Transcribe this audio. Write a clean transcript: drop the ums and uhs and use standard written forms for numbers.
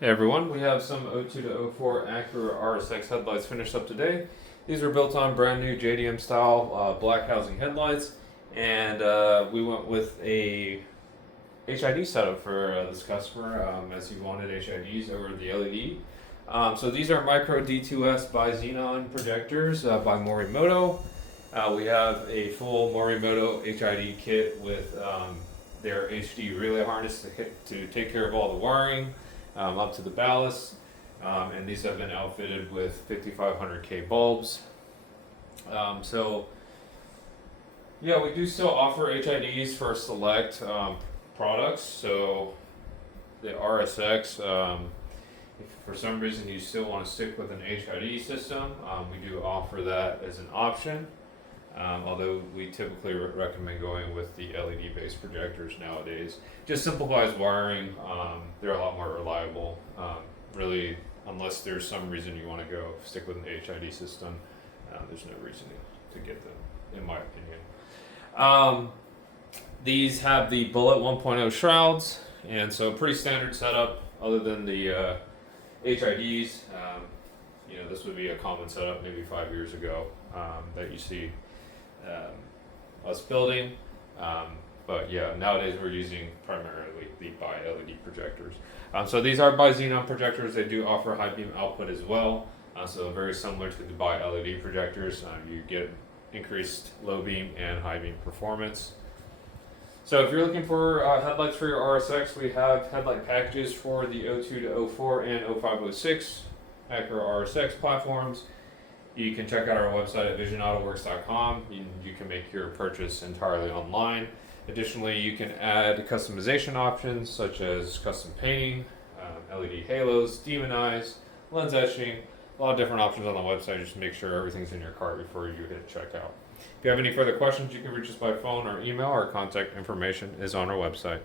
Hey everyone, we have some 02 to 04 Acura RSX headlights finished up today. These are built on brand new JDM-style black housing headlights, and we went with a HID setup for this customer, as he wanted HIDs over the LED. So these are Micro D2S by Xenon projectors by Morimoto. We have a full Morimoto HID kit with their HD relay harness to take care of all the wiring. Up to the ballast, and these have been outfitted with 5500K bulbs. So yeah, we do still offer HIDs for select products. So the RSX, if for some reason you still want to stick with an HID system, we do offer that as an option. Although we typically recommend going with the LED based projectors nowadays. Just simplifies wiring, they're a lot more reliable. Really, unless there's some reason you want to go stick with an HID system, there's no reason to get them, in my opinion. These have the Bullet 1.0 shrouds, and so pretty standard setup other than the HIDs. This would be a common setup maybe 5 years ago that you see us building, but yeah, nowadays we're using primarily the bi-LED projectors. So these are by Xenon projectors. They do offer high beam output as well, so very similar to the bi-LED projectors. You get increased low beam and high beam performance. So if you're looking for headlights for your RSX, we have headlight packages for the 02 to 04 and 0506 Acura RSX platforms. You can check out our website at VisionAutoworks.com. You can make your purchase entirely online. Additionally, you can add customization options such as custom painting, LED halos, demon eyes, lens etching, a lot of different options on the website. Just make sure everything's in your cart before you hit checkout. If you have any further questions, you can reach us by phone or email. Our contact information is on our website.